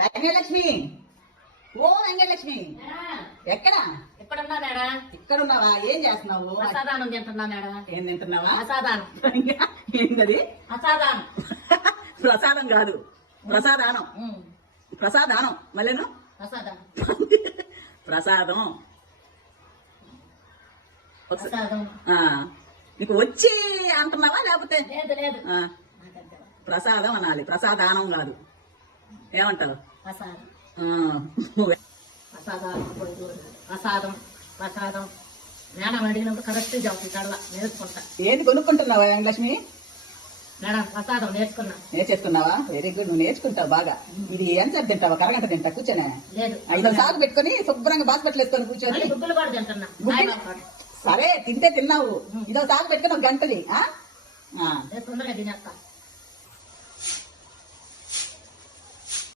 వెంకటలక్ష్మి, ఓ వెంకటలక్ష్మి, ఎక్కడ ఎక్కడున్నా మేడా? ఇక్కడ ఉన్నావా? ఏం చేస్తున్నావు? అసాదానం తింటున్నా మేడా. ఏం తింటున్నావా? అసాదానం. ఏంటది? అసాదానం. ప్రసాదం కాదు, ప్రసాదానం. ప్రసాదానం మళ్ళీను అసాదానం. ప్రసాదం. అసాదం. నీకు వచ్చి అంటున్నావా లేకపోతే? లేదు లేదు. ప్రసాదం అనాలి, ప్రసాదానం కాదు. ఏమంటావు? అసాదం. ప్రసాదానం. ప్రసాదం ప్రసాదం మేడం అడిగినప్పుడు కరెక్ట్ చెప్తాడు. నేర్చుకుంటా. ఏంది కొనుక్కుంటున్నావా వెంకటలక్ష్మి? మేడం ప్రసాదం నేర్చేసుకున్నావా? వెరీ గుడ్, నువ్వు నేర్చుకుంటావు బాగా. ఇది ఎంతసేపు తింటావా? కరగంట తింటా కూర్చొని? లేదు, 5 సాగు పెట్టుకుని శుభ్రంగా బాస్పెట్లు వేసుకొని కూర్చొని. గుడ్లు కూడా తింటున్నా. సరే తింటే తిన్నావు, 1 సాగు పెట్టుకుని 1 గంటది. తొందరగా తినేస్తా.